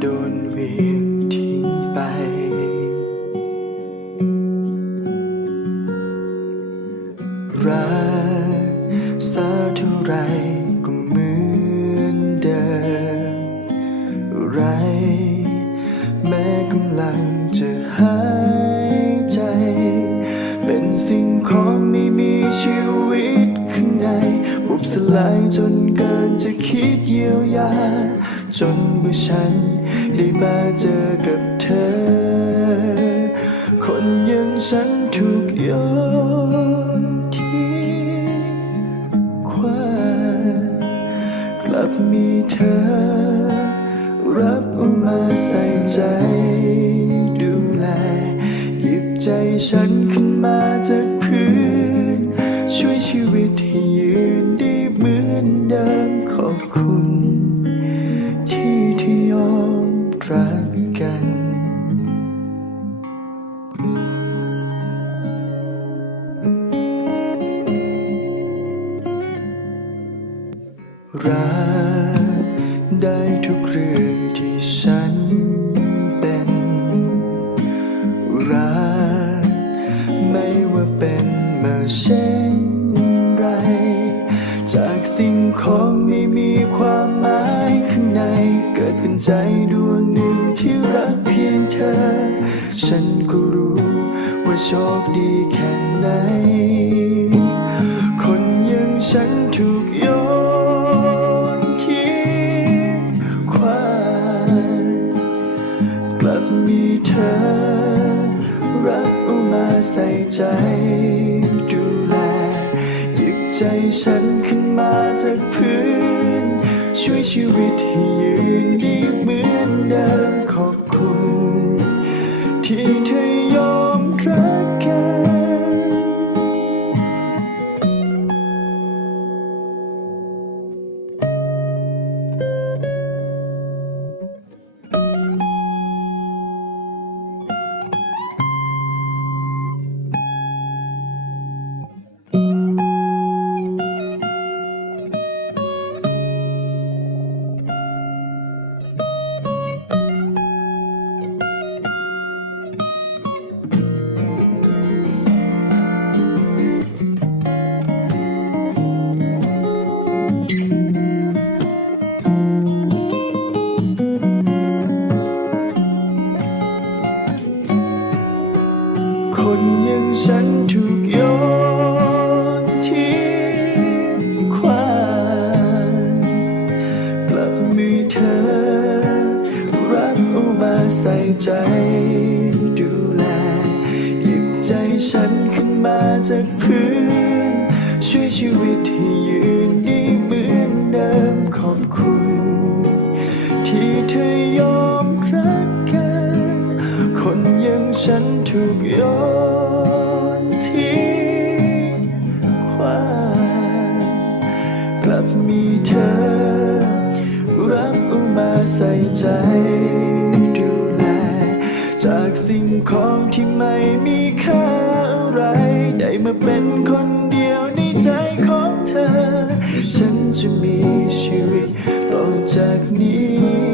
โดนเวียงทิ้งไป รักสักเท่าไรก็เหมือนเดิม ไรแม้กำลังจะหายใจ เป็นสิ่งของไม่มีชีวิต บสลายจนเกินจะคิดเยียวยา จนเมื่อฉันได้มาเจอกับเธอ คนอยังฉันถูกโยนทิ้งขว้ากลับมีเธอ รับมาใส่ใจดูแล หยิบใจฉันขึ้นมาจากพื้น ช่วยชีวิตให้ยืน เหมือนเดิมขอบคุณ ที่ที่ยอมรักกัน รักได้ทุกเรื่องที่ฉัน ม่มีความหมายข้างใน เกิดเป็นใจดวงหนึ่งที่รักเพียงเธอ ฉันก็รู้ว่าโชคดีแค่ไหน คนอยังฉันถูกโยนทิ้งขว้างกลับมีเธอ รักเอามาใส่ใจดูแลหยิบ ใจฉันขึ้นมาจากพื้น ช่วยชีวิตให้ยืนได้เหมือนเดิมขอ ใจดูแล หยิบใจฉันขึ้นมาจากพื้น ช่วยชีวิตให้ยืนได้เหมือนเดิมขอบคุณ ที่เธอยอมรักกัน คนอยังฉันถูกโยนทิ้งขว้ากลับมีเธอ รับเอามาใส่ใจ จากสิ่งของที่ไม่มีค่าอะไร ได้มาเป็นคนเดียวในใจของเธอ ฉันจะมีชีวิตต่อจากนี้